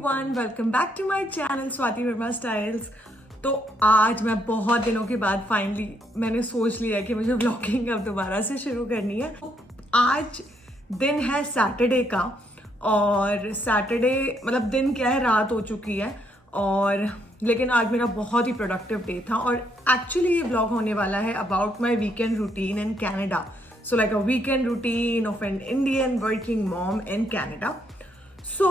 Everyone, welcome back to my channel Swati Verma styles. तो आज मैं बहुत दिनों के बाद फाइनली मैंने सोच लिया कि मुझे व्लॉगिंग अब दोबारा से शुरू करनी है। तो आज दिन है सैटरडे का, और सैटरडे मतलब दिन क्या है, रात हो चुकी है। और लेकिन आज मेरा बहुत ही प्रोडक्टिव डे था, और एक्चुअली ये ब्लॉग होने वाला है about my weekend routine in Canada. So like a weekend routine of an Indian working mom in Canada. So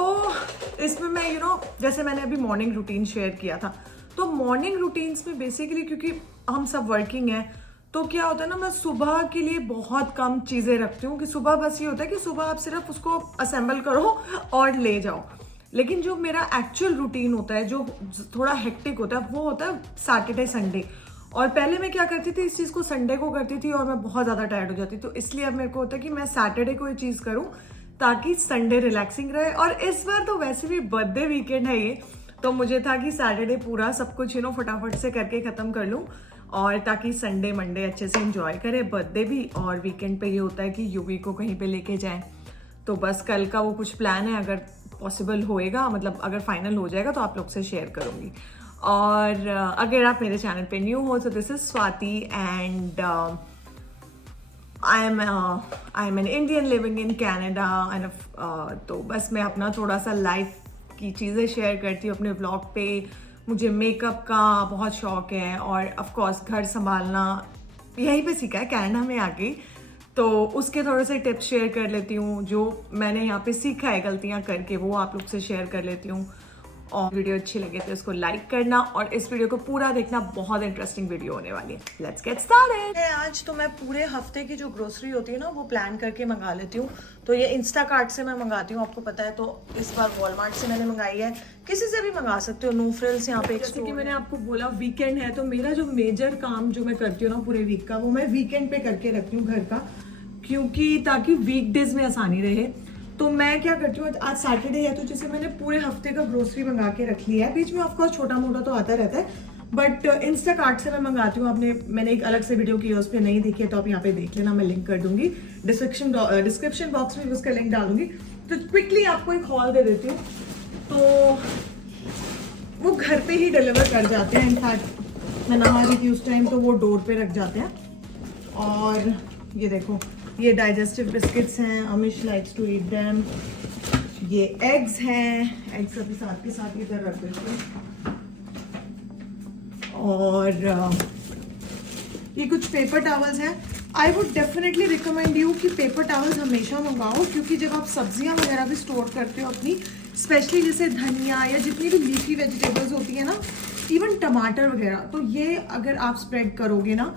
इसमें मैं जैसे मैंने अभी मॉर्निंग रूटीन शेयर किया था, तो मॉर्निंग रूटीन्स में बेसिकली क्योंकि हम सब वर्किंग हैं, तो क्या होता है ना, मैं सुबह के लिए बहुत कम चीज़ें रखती हूँ कि सुबह बस ये होता है कि सुबह आप सिर्फ उसको असेंबल करो और ले जाओ। लेकिन जो मेरा एक्चुअल रूटीन होता है, जो थोड़ा हेक्टिक होता है, वो होता है सैटरडे संडे। और पहले मैं क्या करती थी, इस चीज़ को संडे को करती थी और मैं बहुत ज़्यादा टायर्ड हो जाती थी। तो इसलिए अब मेरे को होता है कि मैं सैटरडे को ये चीज़ करूँ ताकि संडे रिलैक्सिंग रहे। और इस बार तो वैसे भी बर्थडे वीकेंड है ये, तो मुझे था कि सैटरडे पूरा सब कुछ फटाफट से करके ख़त्म कर लूँ, और ताकि संडे मंडे अच्छे से एंजॉय करे, बर्थडे भी। और वीकेंड पे ये होता है कि यूवी को कहीं पे लेके जाएं। तो बस कल का वो कुछ प्लान है, अगर पॉसिबल होएगा, मतलब अगर फाइनल हो जाएगा तो आप लोग से शेयर करूँगी। और अगर आप मेरे चैनल पे न्यू हो तो this is Swati and I am an Indian living in Canada and तो बस मैं अपना थोड़ा सा लाइफ की चीज़ें शेयर करती हूँ अपने ब्लॉग पे। मुझे मेकअप का बहुत शौक है, और ऑफ कोर्स घर संभालना यहीं पे सीखा है कैनेडा में आके, तो उसके थोड़े से टिप्स शेयर कर लेती हूँ जो मैंने यहाँ पे सीखा है गलतियाँ करके, वो आप लोग से शेयर कर लेती हूँ। और वीडियो अच्छी लगे तो इसको लाइक करना, और इस वीडियो को पूरा देखना, बहुत इंटरेस्टिंग वीडियो होने वाली है। Let's get started. आज तो मैं पूरे हफ्ते की जो ग्रोसरी होती है ना, वो प्लान करके मंगा लेती हूँ। तो ये इंस्टाकार्ट से मैं मंगाती हूँ, आपको पता है। तो इस बार वॉलमार्ट से मैंने मंगाई है, किसी से भी मंगा सकते हो, नो फ्रिल्स यहाँ पे। जैसे कि मैंने आपको बोला वीकेंड है, तो मेरा जो मेजर काम जो मैं करती हूँ ना पूरे वीक का, वो मैं वीकेंड पे करके रखती हूँ घर का, क्योंकि ताकि वीकडेज में आसानी रहे। तो मैं क्या करती हूँ, आज सैटरडे है तो जैसे मैंने पूरे हफ्ते का ग्रोसरी मंगा के रख लिया है। बीच में ऑफकोर्स छोटा मोटा तो आता रहता है, बट इंस्टाकार्ट से मैं मंगाती हूँ। मैंने एक अलग से वीडियो की है, उस पर नहीं देखी है तो आप यहाँ पे देख लेना, मैं लिंक कर दूंगी डिस्क्रिप्शन बॉक्स में, उसका लिंक डालूंगी। तो क्विकली आपको एक हॉल दे देती हूँ। तो वो घर पे ही डिलीवर कर जाते हैं। इनफैक्ट मैं नहा रही थी उस टाइम, तो वो डोर पे रख जाते हैं। और ये देखो, ये डाइजेस्टिव बिस्किट्स हैं, Amish likes to eat them. ये एग्स हैं, एग्स अभी साथ के साथ इधर रख देते हैं। और ये कुछ पेपर टॉवल्स हैं। I would definitely recommend you कि पेपर टॉवल्स हमेशा मंगाओ, क्योंकि जब आप सब्जियां वगैरह भी स्टोर करते हो अपनी, स्पेशली जैसे धनिया या जितनी भी लीफी वेजिटेबल्स होती है ना, इवन टमाटर वगैरह, तो ये अगर आप स्प्रेड करोगे ना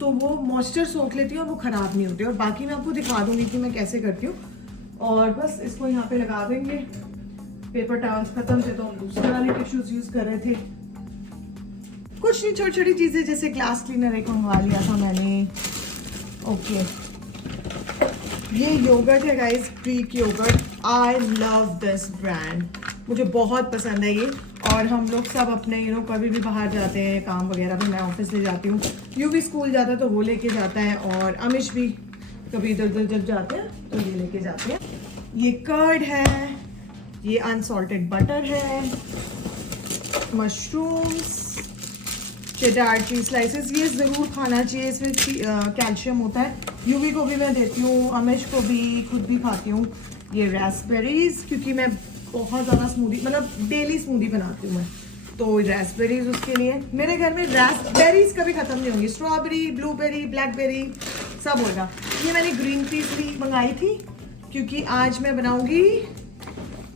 तो वो मॉइस्चर सोख लेती है और वो ख़राब नहीं होती। और बाकी मैं आपको दिखा दूंगी कि मैं कैसे करती हूँ। और बस इसको यहाँ पे लगा देंगे। पेपर टॉवल्स खत्म थे तो हम दूसरे वाले टिश्यूज यूज कर रहे थे। कुछ नहीं, छोटी छोटी चीज़ें, जैसे ग्लास क्लीनर एक मंगवा लिया था मैंने। ओके, ये योगर्ट है guys, Greek yogurt. I love this brand, मुझे बहुत पसंद है ये। और हम लोग सब अपने कभी भी बाहर जाते हैं, काम वगैरह भी मैं ऑफिस ले जाती हूँ, यू भी स्कूल जाता है तो वो लेके जाता है, और अमिश भी कभी इधर उधर जब जाते हैं तो ये लेके जाते हैं। ये कर्ड है, ये अनसॉल्टेड बटर है, मशरूम्स, चेडार चीज स्लाइसेस, ये ज़रूर खाना चाहिए, इसमें कैल्शियम होता है। यूवी को भी मैं देती हूँ, अमिश को भी, खुद भी खाती हूँ। ये रास्पबेरीज, क्योंकि मैं बहुत ज़्यादा स्मूदी, मतलब डेली स्मूदी बनाती हूँ मैं, तो रास्पबेरीज उसके लिए। मेरे घर में रास्पबेरीज कभी ख़त्म नहीं होंगी, स्ट्रॉबेरी, ब्लूबेरी, ब्लैकबेरी सब होगा। ये मैंने ग्रीन पीस भी मंगाई थी, क्योंकि आज मैं बनाऊंगी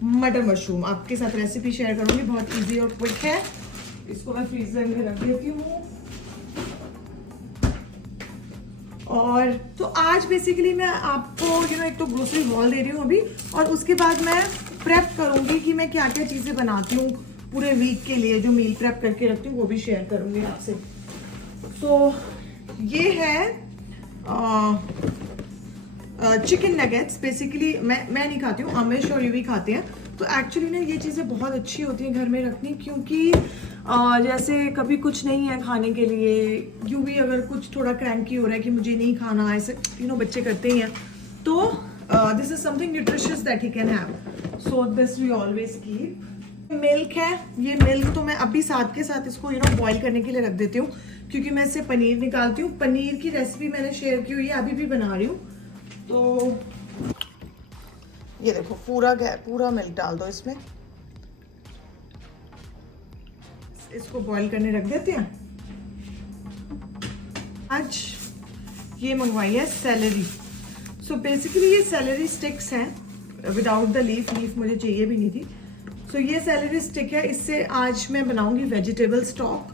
मटर मशरूम। आपके साथ रेसिपी शेयर करूंगी, बहुत इजी और क्विक है। इसको मैं फ्रीजर में रख देती हूँ। और तो आज बेसिकली मैं आपको एक तो ग्रोसरी हॉल दे रही हूँ अभी, और उसके बाद मैं प्रेप करूंगी कि मैं क्या क्या चीज़ें बनाती हूँ पूरे वीक के लिए, जो मील प्रेप करके रखती हूँ वो भी शेयर करूंगी आपसे। तो ये है चिकन नगेट्स। बेसिकली मैं नहीं खाती हूँ, अमिश और यूवी खाते हैं। तो एक्चुअली ना ये चीज़ें बहुत अच्छी होती हैं घर में रखनी, क्योंकि जैसे कभी कुछ नहीं है खाने के लिए, यूवी अगर कुछ थोड़ा क्रैंकी हो रहा है कि मुझे नहीं खाना, ऐसे बच्चे करते ही हैं, तो this is something nutritious that he can have, so this we always keep. Milk है, ये मिल्क तो मैं अभी साथ के साथ इसको बॉईल करने के लिए रख देती हूँ, क्योंकि मैं इससे पनीर निकालती हूँ। पनीर की रेसिपी मैंने शेयर की हुई है, अभी भी बना रही हूँ। तो ये देखो पूरा मिल्क डाल दो इसमें, इसको बॉईल करने रख देते हैं। आज ये मंगवाई है सेलरी। सो बेसिकली ये सेलरी स्टिक्स हैं विदाउट द लीफ मुझे चाहिए भी नहीं थी। सो ये सेलरी स्टिक है, इससे आज मैं बनाऊंगी वेजिटेबल स्टॉक।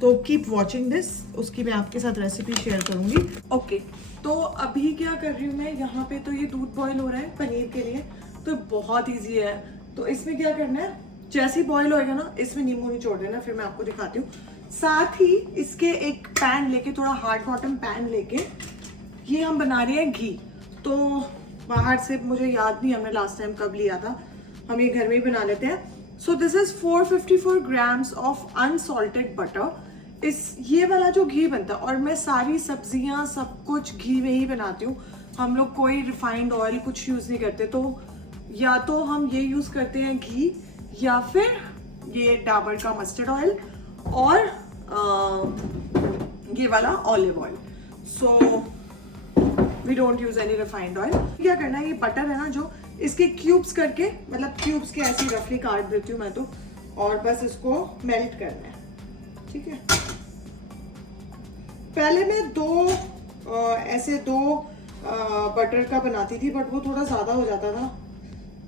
तो कीप वॉचिंग दिस, उसकी मैं आपके साथ रेसिपी शेयर करूंगी। ओके, तो अभी क्या कर रही हूँ मैं, यहाँ पे तो ये दूध बॉईल हो रहा है पनीर के लिए, तो बहुत ईजी है। तो इसमें क्या करना है, जैसे ही बॉईल होएगा ना, इसमें नींबू निचोड़ देना, फिर मैं आपको दिखाती हूँ। साथ ही इसके एक पैन लेके, थोड़ा हार्ड बॉटम पैन लेके, ये हम बना रहे हैं घी। तो बाहर से मुझे याद नहीं हमने लास्ट टाइम कब लिया था, हम ये घर में ही बना लेते हैं। So this is 454 grams of unsalted butter. ये वाला जो घी बनता है, और मैं सारी सब्जियां सब कुछ घी में ही बनाती हूँ। हम लोग कोई रिफाइंड ऑयल कुछ यूज नहीं करते। तो या तो हम ये यूज करते हैं घी, या फिर ये डाबर का मस्टर्ड ऑयल, और ये वाला olive oil. So we don't use any refined oil. क्या करना है, ये बटर है ना जो, इसके क्यूब्स करके, मतलब क्यूब्स के ऐसे रफली काट देती हूँ मैं तो, और बस इसको मेल्ट करना है। ठीक है, पहले मैं दो बटर का बनाती थी, बट वो थोड़ा ज्यादा हो जाता था।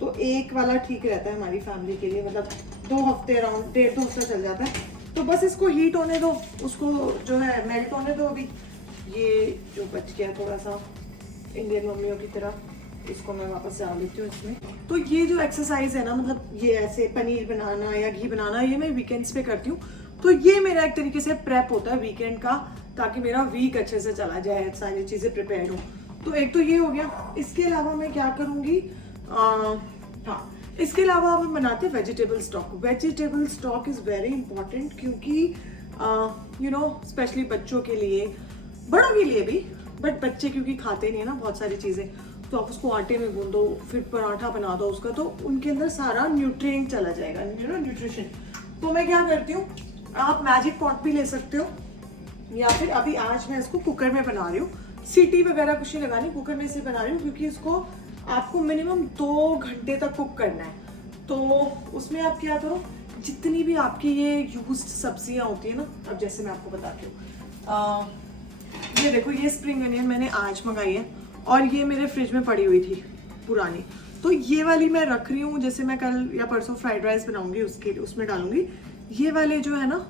तो एक वाला ठीक रहता है हमारी फैमिली के लिए, मतलब 2 हफ्ते, अराउंड 1.5-2 हफ्ता चल जाता है। तो बस इसको हीट होने दो, उसको जो है मेल्ट होने दो। अभी ये जो बच गया थोड़ा सा इंडियन मम्मियों की तरह, इसको मैं वापस डाल देती हूँ इसमें। तो ये जो एक्सरसाइज है ना, मतलब ये ऐसे पनीर बनाना या घी बनाना, ये मैं वीकेंड्स पे करती हूँ। तो ये मेरा एक तरीके से प्रेप होता है वीकेंड का, ताकि मेरा वीक अच्छे से चला जाए, सारी चीजें प्रिपेयर हो। तो एक तो ये हो गया। इसके अलावा मैं क्या करूँगी, हाँ, इसके अलावा हम बनाते हैं vegetable stock. Vegetable stock is very important, क्योंकि स्पेशली बच्चों के लिए, बड़ों के लिए भी, बट बच्चे क्योंकि खाते नहीं है ना बहुत सारी चीजें, तो आप उसको आटे में गूंदो, फिर पराठा बना दो उसका, तो उनके अंदर सारा न्यूट्रिएंट चला जाएगा, न्यूट्रिशन। तो मैं क्या करती हूँ, आप मैजिक पॉट भी ले सकते हो, या फिर अभी आज मैं इसको कुकर में बना रही हूँ। सीटी वगैरह कुछ नहीं लगानी, कुकर में इसे बना रही हूँ, क्योंकि इसको आपको मिनिमम 2 घंटे तक कुक करना है। तो उसमें आप क्या करो, जितनी भी आपकी ये यूज्ड सब्जियां होती है ना, अब जैसे मैं आपको बताती हूँ, ये देखो, ये स्प्रिंग अनियन मैंने आज मंगाई है, और ये मेरे फ्रिज में पड़ी हुई थी पुरानी। तो ये वाली मैं रख रही हूँ, जैसे मैं कल या परसों फ्राइड राइस बनाऊंगी, उसमें डालूंगी। ये वाले जो है ना,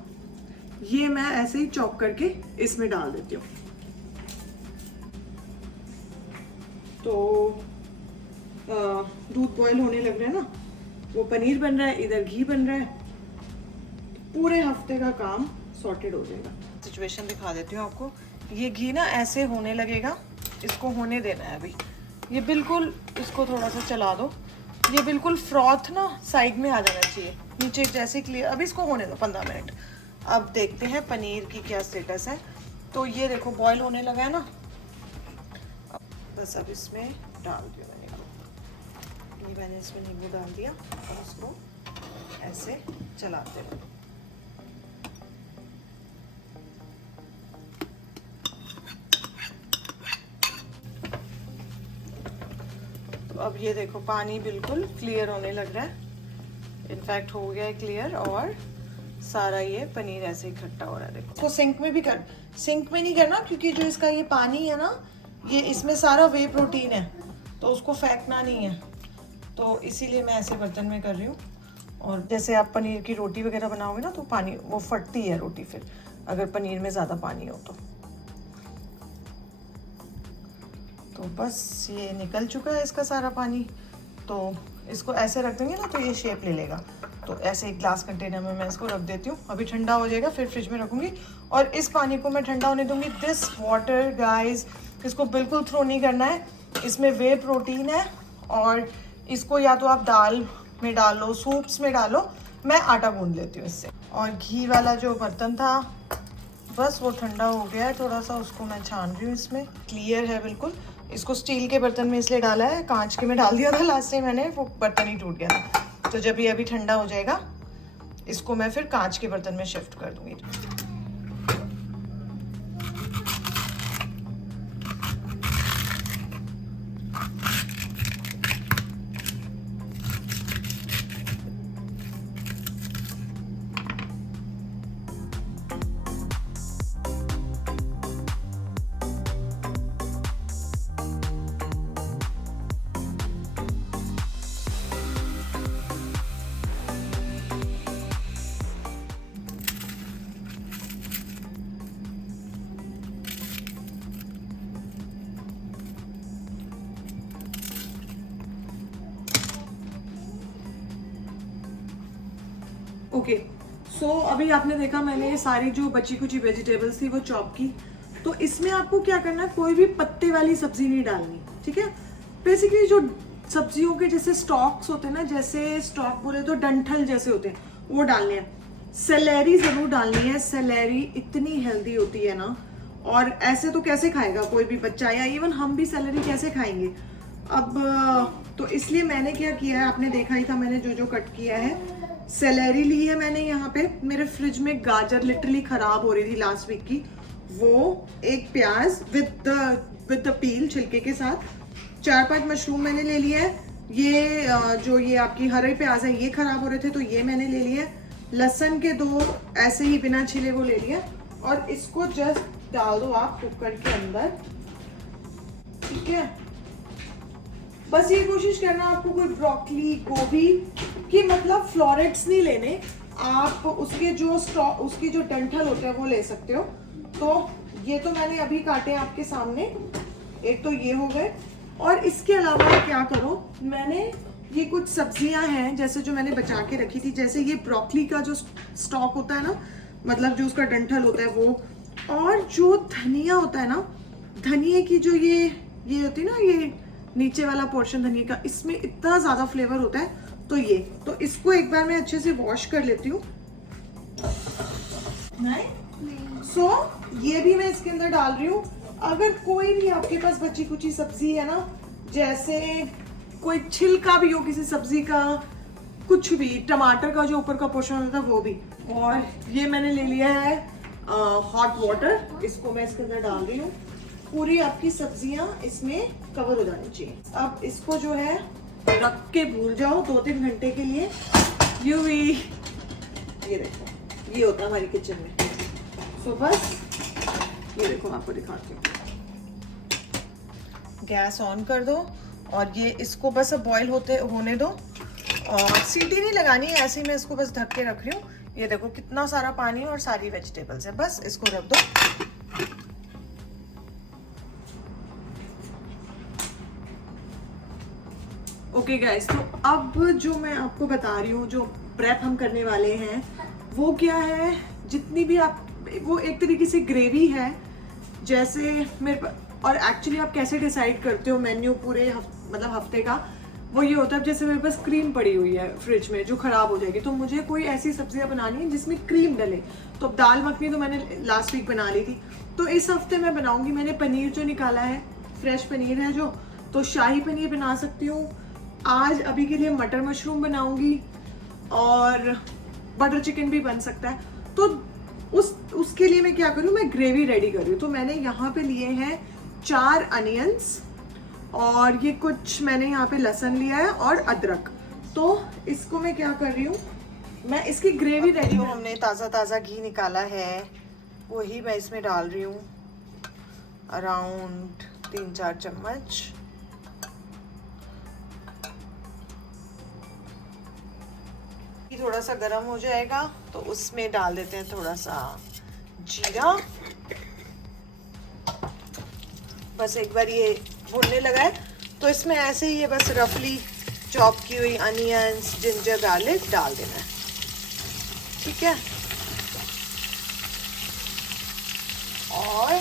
ये मैं ऐसे ही चॉप करके इसमें डाल देती हूँ। तो दूध बॉईल होने लग रहा है ना, वो पनीर बन रहा है, इधर घी बन रहा है, पूरे हफ्ते का काम सॉर्टेड हो जाएगा। सिचुएशन दिखा देती हूँ आपको। ये घी ना ऐसे होने लगेगा, इसको होने देना है अभी। ये बिल्कुल, इसको थोड़ा सा चला दो, ये बिल्कुल फ्रॉथ ना साइड में आ जाना चाहिए, नीचे जैसे क्लियर। अभी इसको होने दो 15 मिनट। अब देखते हैं पनीर की क्या स्टेटस है। तो ये देखो बॉईल होने लगा है ना, बस अब इसमें डाल दिया मैंने इसमें नींबू डाल दिया, और इसको ऐसे चलाते रहो। तो अब ये देखो पानी बिल्कुल क्लियर होने लग रहा है, इनफैक्ट हो गया है क्लियर, और सारा ये पनीर ऐसे इकट्ठा हो रहा है। देखो, इसको सिंक में नहीं करना, क्योंकि जो इसका ये पानी है ना, ये इसमें सारा वे प्रोटीन है, तो उसको फेंकना नहीं है। तो इसीलिए मैं ऐसे बर्तन में कर रही हूँ। और जैसे आप पनीर की रोटी वगैरह बनाओगे ना, तो पानी वो फटती है रोटी फिर, अगर पनीर में ज़्यादा पानी हो तो बस ये निकल चुका है इसका सारा पानी। तो इसको ऐसे रख देंगे ना, तो ये शेप ले लेगा। तो ऐसे एक ग्लास कंटेनर में मैं इसको रख देती हूँ, अभी ठंडा हो जाएगा, फिर फ्रिज में रखूँगी। और इस पानी को मैं ठंडा होने दूँगी। दिस वाटर गाइस, इसको बिल्कुल थ्रो नहीं करना है, इसमें वे प्रोटीन है, और इसको या तो आप दाल में डालो, सूप्स में डालो। मैं आटा गूंद लेती हूँ इससे। और घी वाला जो बर्तन था, बस वो ठंडा हो गया है थोड़ा सा, उसको मैं छान रही हूँ। इसमें क्लियर है बिल्कुल। इसको स्टील के बर्तन में इसलिए डाला है, कांच के में डाल दिया था लास्ट टाइम मैंने, वो बर्तन ही टूट गया था। तो जब ये अभी ठंडा हो जाएगा, इसको मैं फिर कांच के बर्तन में शिफ्ट कर दूंगी। ओके सो अभी आपने देखा मैंने सारी जो बची कुची वेजिटेबल्स थी वो चॉप की। तो इसमें आपको क्या करना है, कोई भी पत्ते वाली सब्जी नहीं डालनी, ठीक है। बेसिकली जो सब्जियों के जैसे स्टॉक्स होते हैं ना, जैसे स्टॉक बोले तो डंठल जैसे होते हैं, वो डालने हैं। सेलेरी जरूर डालनी है, सेलेरी इतनी हेल्दी होती है ना। और ऐसे तो कैसे खाएगा कोई भी बच्चा, या इवन हम भी सेलेरी कैसे खाएंगे। अब तो इसलिए मैंने क्या किया है, आपने देखा ही था मैंने जो जो कट किया है। सेलेरी ली है मैंने यहाँ पे, मेरे फ्रिज में गाजर लिटरली खराब हो रही थी लास्ट वीक की, वो एक प्याज विद द पील छिलके के साथ, 4-5 मशरूम मैंने ले लिया है। ये जो ये आपकी हरे प्याज है ये खराब हो रहे थे तो ये मैंने ले लिया। लहसुन के 2 ऐसे ही बिना छिले वो ले लिया। और इसको जस्ट डाल दो आप कुकर के अंदर, ठीक है। बस ये कोशिश करना आपको कोई ब्रोकली गोभी की मतलब फ्लोरेट्स नहीं लेने आप, उसके जो डंठल होते हैं वो ले सकते हो। तो ये तो मैंने अभी काटे आपके सामने, एक तो ये हो गए। और इसके अलावा क्या करो, मैंने ये कुछ सब्जियां हैं जैसे जो मैंने बचा के रखी थी, जैसे ये ब्रोकली का जो स्टॉक होता है ना, मतलब जो उसका डंठल होता है वो, और जो धनिया होता है ना, धनिए की जो ये होती है ना, ये नीचे वाला पोर्शन धनिया का, इसमें इतना ज्यादा फ्लेवर होता है। तो इसको एक बार मैं अच्छे से वॉश कर लेती हूँ। सो ये भी मैं इसके अंदर डाल रही हूँ। अगर कोई भी आपके पास बची कुची सब्जी है ना, जैसे कोई छिलका भी हो किसी सब्जी का, कुछ भी, टमाटर का जो ऊपर का पोर्शन होता है वो भी। और ये मैंने ले लिया है हॉट वाटर, इसको मैं इसके अंदर डाल रही हूँ। पूरी आपकी सब्जियां इसमें कवर हो जानी चाहिए। अब इसको जो है रख के भूल जाओ 2-3 घंटे के लिए। ये देखो ये होता है हमारी किचन में। सो बस ये देखो आपको दिखाती हूँ। गैस ऑन कर दो और ये इसको बस अब बॉईल होने दो, और सीटी नहीं लगानी है, ऐसे ही मैं इसको बस ढक के रख रही हूँ। ये देखो कितना सारा पानी और सारी वेजिटेबल्स है, बस इसको रख दो। ओके गाइस, तो अब जो मैं आपको बता रही हूँ, जो प्रेप हम करने वाले हैं वो क्या है, जितनी भी आप, वो एक तरीके से ग्रेवी है जैसे मेरे। और एक्चुअली आप कैसे डिसाइड करते हो मेन्यू पूरे मतलब हफ्ते का, वो ये होता है जैसे मेरे पास क्रीम पड़ी हुई है फ्रिज में जो खराब हो जाएगी, तो मुझे कोई ऐसी सब्जियां बनानी है जिसमें क्रीम डले। तो दाल मखनी तो मैंने लास्ट वीक बना ली थी, तो इस हफ्ते मैं बनाऊंगी। मैंने पनीर जो निकाला है, फ्रेश पनीर है जो, तो शाही पनीर बना सकती हूँ। आज अभी के लिए मटर मशरूम बनाऊंगी, और बटर चिकन भी बन सकता है। तो उसके लिए मैं क्या करूँ, मैं ग्रेवी रेडी कर रही हूँ। तो मैंने यहाँ पे लिए हैं 4 अनियंस, और ये कुछ मैंने यहाँ पे लहसुन लिया है और अदरक। तो इसको मैं क्या कर रही हूँ, मैं इसकी ग्रेवी रेडी, जो हमने ताज़ा घी निकाला है वही मैं इसमें डाल रही हूँ, अराउंड 3-4 चम्मच। थोड़ा सा गर्म हो जाएगा तो उसमें डाल देते हैं थोड़ा सा जीरा। बस एक बार ये भुनने लगा है तो इसमें ऐसे ही ये बस रफली चॉप की हुई अनियंस, जिंजर, गार्लिक डाल देना है, ठीक है। और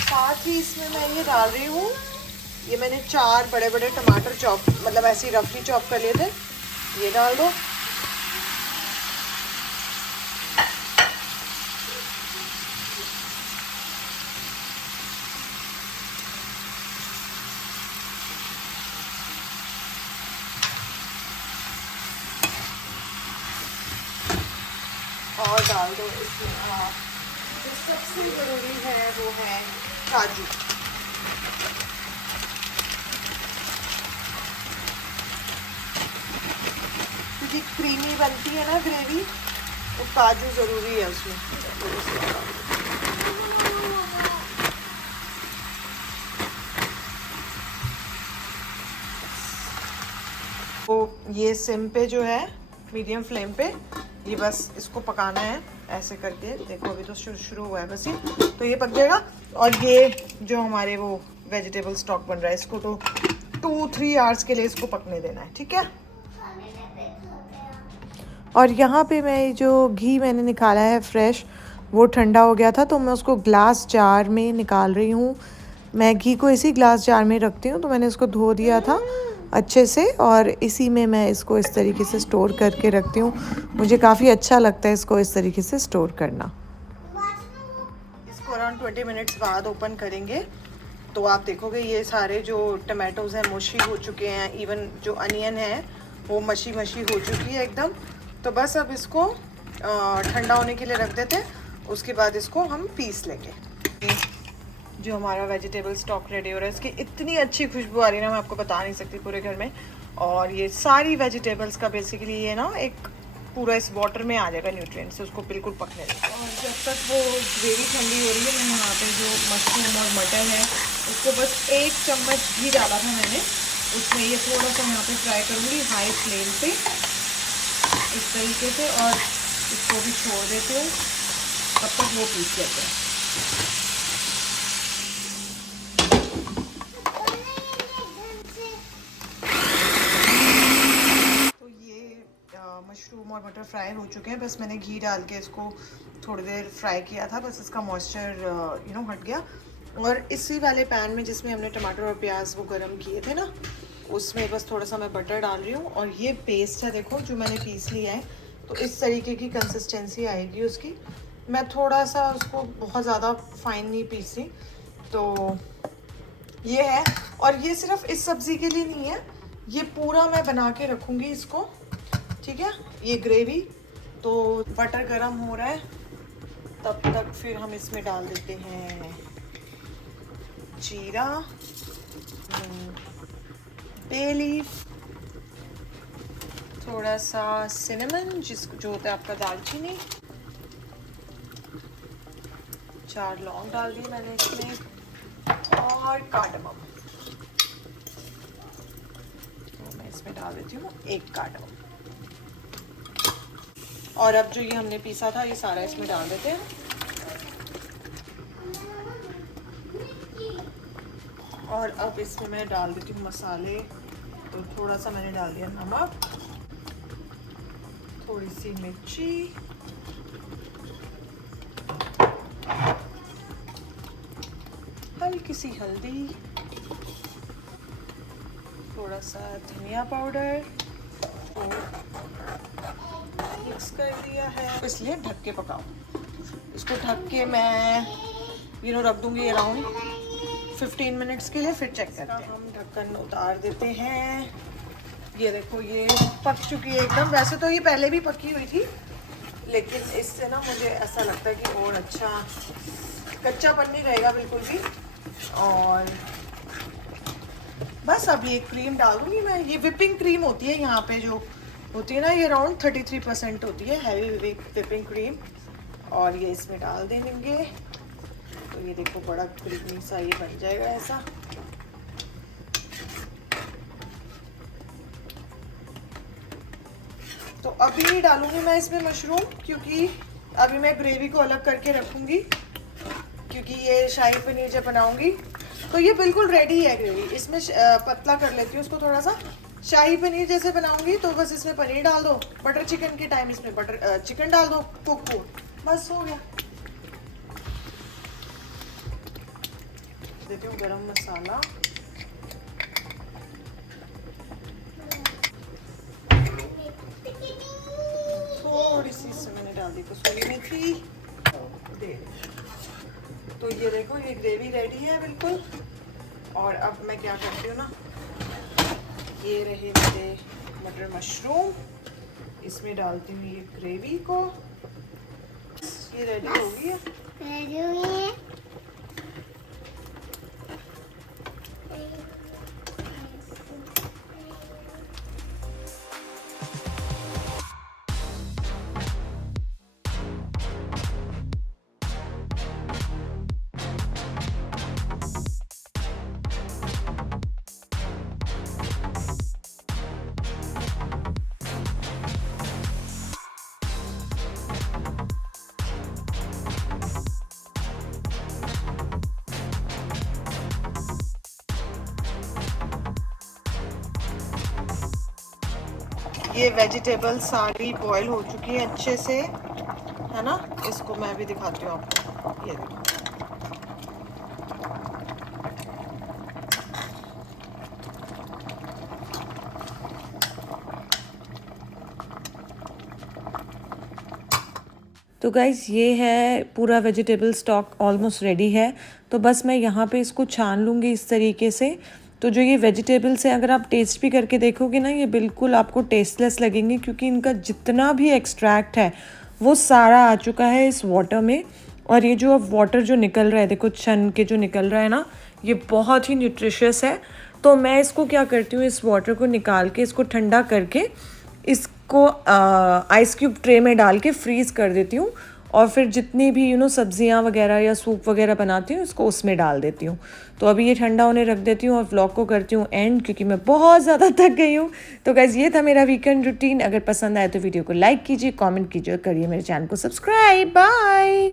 साथ ही इसमें मैं ये डाल रही हूँ, ये मैंने 4 बड़े बड़े टमाटर चॉप, मतलब ऐसे ही रफली चॉप कर लिए थे, ये डाल दो। डाल दो इसमें आप। जो सबसे ज़रूरी है वो है काजू। क्योंकि क्रीमी बनती है ना ग्रेवी, तो काजू ज़रूरी है उसमें। तो ये सिम पे जो है, मीडियम फ्लेम पे, ये बस इसको पकाना है ऐसे करके। देखो अभी तो शुरू हुआ है बस ये, तो ये पक जाएगा। और ये जो हमारे वो वेजिटेबल स्टॉक बन रहा है, इसको तो 2-3 आवर्स के लिए इसको पकने देना है, ठीक है। और यहाँ पे मैं जो घी मैंने निकाला है फ्रेश, वो ठंडा हो गया था, तो मैं उसको ग्लास जार में निकाल रही हूँ। मैं घी को इसी ग्लास जार में रखती हूँ, तो मैंने इसको धो दिया था अच्छे से, और इसी में मैं इसको इस तरीके से स्टोर करके रखती हूँ। मुझे काफ़ी अच्छा लगता है इसको इस तरीके से स्टोर करना। इसको अराउंड 20 मिनट्स बाद ओपन करेंगे, तो आप देखोगे ये सारे जो टमाटोज़ हैं मशी हो चुके हैं। इवन जो अनियन है वो मशी हो चुकी है एकदम। तो बस अब इसको ठंडा होने के लिए रख देते हैं, उसके बाद इसको हम पीस लेंगे। जो हमारा वेजिटेबल स्टॉक रेडी हो रहा है, इसकी इतनी अच्छी खुशबू आ रही है ना, मैं आपको बता नहीं सकती पूरे घर में। और ये सारी वेजिटेबल्स का बेसिकली ये ना एक पूरा इस वाटर में आ जाएगा न्यूट्रिएंट्स, से उसको बिल्कुल पकने देंगे। और जब तक वो ग्रेवी ठंडी हो रही है, मैं यहाँ पे जो मशरूम और मटर है उसको बस 1 चम्मच घी डाला था मैंने उसमें। ये थोड़ा सा यहाँ पे फ्राई करूँगी हाई फ्लेम पे इस तरीके से, और इसको भी छोड़ देती हूँ तब तक वो पीस लेते हैं। तो ये मशरूम और मटर फ्राई हो चुके हैं। बस मैंने घी डाल के इसको थोड़ी देर फ्राई किया था, बस इसका मॉइस्चर हट गया। और इसी वाले पैन में जिसमें हमने टमाटर और प्याज वो गरम किए थे ना, उसमें बस थोड़ा सा मैं बटर डाल रही हूँ। और ये पेस्ट है देखो जो मैंने पीस लिया है, तो इस तरीके की कंसिस्टेंसी आएगी उसकी। मैं थोड़ा सा उसको बहुत ज़्यादा फाइन नहीं पीसी, तो ये है। और ये सिर्फ इस सब्ज़ी के लिए नहीं है, ये पूरा मैं बना के रखूँगी इसको, ठीक है। ये ग्रेवी तो बटर गरम हो रहा है, तब तक फिर हम इसमें डाल देते हैं जीरा, बे लीफ, थोड़ा सा सिनेमन जो होता है आपका दालचीनी, 4 लौंग डाल दी मैंने इसमें, और कार्डमम। तो मैं इसमें डाल देती हूँ 1 कार्डमम। और अब जो ये हमने पीसा था ये सारा इसमें डाल देते हैं। और अब इसमें मैं डाल देती हूँ मसाले। तो थोड़ा सा मैंने डाल दिया नमक, थोड़ी सी मिर्ची, हल्की सी हल्दी, थोड़ा सा धनिया पाउडर, और मिक्स कर दिया है। इसलिए ढक के पकाओ इसको। ढक के मैं रख दूंगी अराउंड 15 मिनट्स के लिए, फिर चेक करते हैं। हम ढक्कन उतार देते हैं। ये देखो ये पक चुकी है एकदम। वैसे तो ये पहले भी पकी हुई थी, लेकिन इससे ना मुझे ऐसा लगता है कि और अच्छा कच्चापन नहीं रहेगा बिल्कुल भी। और बस अब ये क्रीम डाल दूँगी मैं। ये विपिंग क्रीम होती है यहाँ पे जो होती है ना, ये अराउंड 33% होती है हैवी विपिंग क्रीम। और ये इसमें डाल देंगे, तो ये देखो बड़ा क्रीमी सा ये बन जाएगा ऐसा। तो अभी नहीं डालूंगी मैं इसमें मशरूम, क्योंकि अभी मैं ग्रेवी को अलग करके रखूंगी, क्योंकि ये शाही पनीर जब बनाऊंगी तो ये बिल्कुल रेडी है ग्रेवी। इसमें पतला कर लेती हूँ उसको थोड़ा सा। शाही पनीर जैसे बनाऊंगी तो बस इसमें पनीर डाल दो, बटर चिकन के टाइम इसमें बटर चिकन डाल दो कुक को, बस हो गया। देती हूँ गरम मसाला, थोड़ी सी इसमें मैंने डाल दी कसूरी मेथी दे। तो ये देखो ये ग्रेवी रेडी है बिल्कुल। और अब मैं क्या करती हूँ ना, ये रहे मेरे मटर मशरूम, इसमें डालती हूँ ये ग्रेवी को। ये रेडी हो गई है? रेडी हो गई है। ये वेजिटेबल सारी बॉईल हो चुकी है अच्छे से, है ना। इसको मैं भी दिखाती हूँ आपको, ये देखो। तो गाइज़ ये है पूरा वेजिटेबल स्टॉक ऑलमोस्ट रेडी है। तो बस मैं यहाँ पे इसको छान लूँगी इस तरीके से। तो जो ये वेजिटेबल्स हैं, अगर आप टेस्ट भी करके देखोगे ना, ये बिल्कुल आपको टेस्टलेस लगेंगे, क्योंकि इनका जितना भी एक्सट्रैक्ट है वो सारा आ चुका है इस वाटर में। और ये जो अब वाटर जो निकल रहा है, देखो छन के जो निकल रहा है ना, ये बहुत ही न्यूट्रिशियस है। तो मैं इसको क्या करती हूँ, इस वाटर को निकाल के इसको ठंडा करके इसको आइस क्यूब ट्रे में डाल के फ्रीज़ कर देती हूँ। और फिर जितनी भी सब्जियां वगैरह या सूप वगैरह बनाती हूँ, इसको उसमें डाल देती हूँ। तो अभी ये ठंडा होने रख देती हूँ और व्लॉग को करती हूँ एंड, क्योंकि मैं बहुत ज़्यादा थक गई हूँ। तो गाइज़ ये था मेरा वीकेंड रूटीन। अगर पसंद आए तो वीडियो को लाइक कीजिए, कमेंट कीजिए, करिए मेरे चैनल को सब्सक्राइब। बाय।